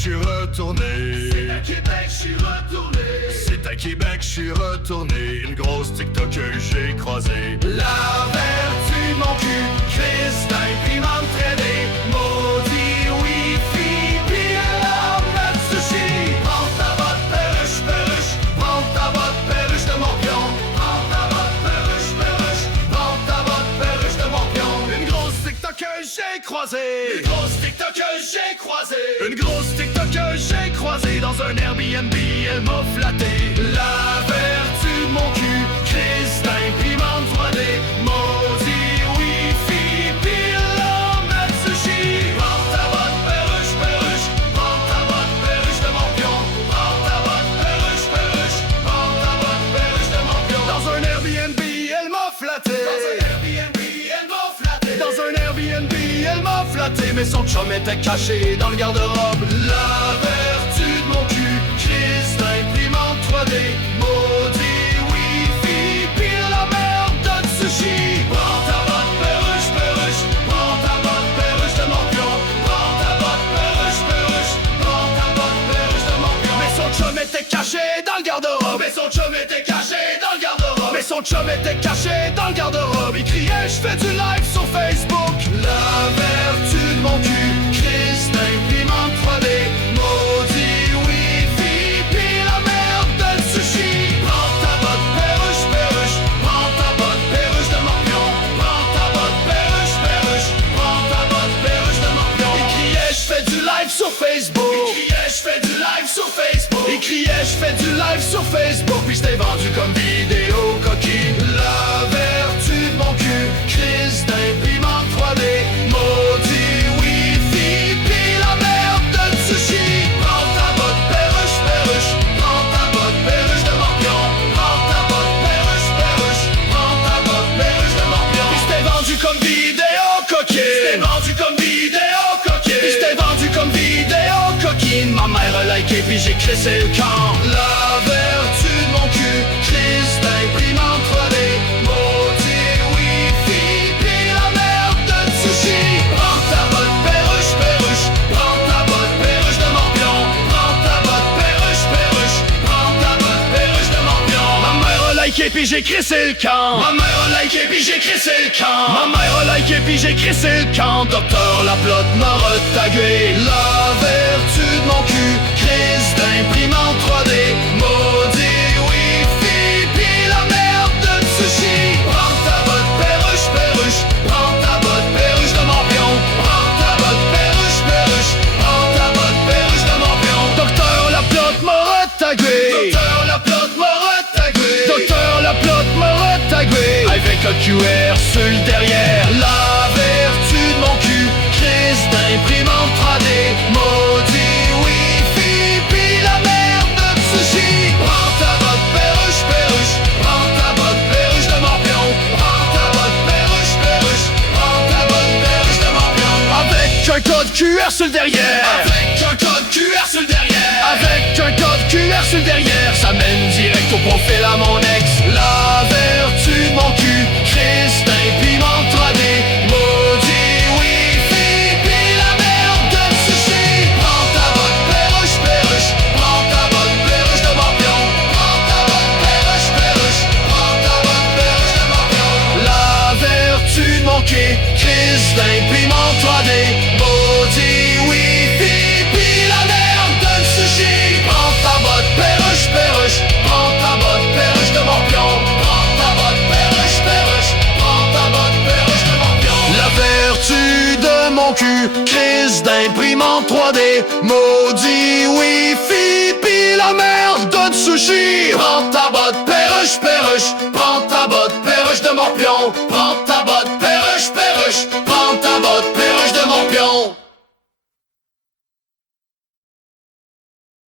suis retourné. C'est à Québec, je suis retourné. C'est à Québec, je suis retourné. Une grosse TikTok que j'ai croisée. La vertu de mon cul, Christ imprimante traînée. Maudit wifi, pis la mettre sushi. Prends ta botte perruche, perruche. Prends ta botte perruche de mon pion. Prends ta botte perruche, perruche. Prends ta botte perruche de mon pion. Une grosse TikTok que j'ai croisée. Une grosse TikTok que j'ai croisée. Une grosse TikTok que j'ai croisée dans un Airbnb, elle m'a flatté. La vertu de mon cul, Christ imprimante 3D. Maudit wifi, pis la mettre sushi. Prends ta botte perruche, perruche. Prends ta botte perruche de mon pion. Prends ta botte perruche, perruche. Prends ta botte perruche de mon pion. Dans un Airbnb, elle m'a flatté. Dans un Airbnb, elle m'a flatté. Dans un Airbnb, elle m'a flatté. Mais son chum était caché dans le garde-robe. La vertu de mon cul, Christ imprimante 3D. Maudit wifi, pis la merde de sushi. Prends ta botte perruche, perruche. Prends ta botte perruche de mon pion. Prends ta botte perruche, perruche. Prends ta botte perruche de mon pion. Mais son chum était caché dans le garde-robe. Mais son chum était caché dans le garde-robe. Mais son chum était caché dans le garde-robe. Il criait, je fais du live sur Facebook. La vertu de mon cul, Christ imprimante 3D. Maudit wifi, pis la merde de sushi. Prends ta botte perruche, perruche. Prends ta botte perruche de morpion. Prends ta botte perruche, perruche. Prends ta botte perruche de morpion. Il criait, je fais du live sur Facebook. Il criait, je fais du live sur Facebook. Il criait, je fais du live sur Facebook. Puis je t'ai vendu comme vidéo coquine. La vertu de mon cul, Christ imprimante 3D. Maudit wifi, pis la merde de sushi. Prends ta botte perruche, perruche. Prends ta botte perruche de morpion. Prends ta botte perruche, perruche. Prends ta botte perruche de morpion. Puis je t'ai vendu comme vidéo coquine. Je t'ai vendu comme vidéo coquine. Puis je t'ai vendu comme vidéo coquine. Ma mère a liké puis j'ai crissé le camp. La vertu de mon cul, Christ imprimante 3D. Maudit wifi, pis la merde de sushi. Prends ta botte perruche, perruche. Prends ta botte perruche de morpion. Prends ta botte perruche, perruche. Prends ta botte perruche de morpion. Ma mère a liké puis j'ai crissé le camp. Ma mère a liké puis j'ai crissé le camp. Ma mère a liké puis j'ai crissé le camp. Docteur Laplotte m'a retagué. La vertu de mon cul, Christ imprimante 3D. Maudit wifi, pis la merde de sushi. Prends ta botte perruche, perruche. Prends ta botte perruche de morpion. Prends ta botte perruche, perruche. Prends ta botte perruche de morpion. Docteur Laplotte m'a retagué. Docteur Laplotte m'a retagué. Docteur Laplotte m'a retagué. Avec un QR sur le derrière. La vertu de mon cul, Christ imprimante 3D. Maudit wifi, pis la merde de sushi. Prends ta botte perruche, perruche. Prends ta botte perruche de morpion. Prends ta botte perruche, perruche. Prends ta botte perruche de morpion. Avec un code QR sur le derrière. Avec un code QR sur le derrière. Avec un code QR sur le derrière. Ça mène direct au profil à mon ex. La vertu de mon cul, Christ imprimante 3D. Maudit wifi, pis la merde de sushi. Prends ta botte perruche, perruche. Prends ta botte perruche de morpion. Prends ta botte perruche, perruche. Prends ta botte perruche de morpion. La vertu de mon cul, Christ imprimante 3D. Maudit wifi, pis la merde de sushi. Prends ta botte perruche, perruche. Prends ta botte perruche de morpion. Prends ta botte perruche, perruche. Prends ta botte perruche de morpion. la vertu de mon cul, crise d'imprimante 3D, maudit wifi, pis la merde de sushi. Prends ta botte perruche, perruche. Prends ta botte perruche de morpion. Prends ta botte perruche, perruche. Prends ta botte perruche de morpion.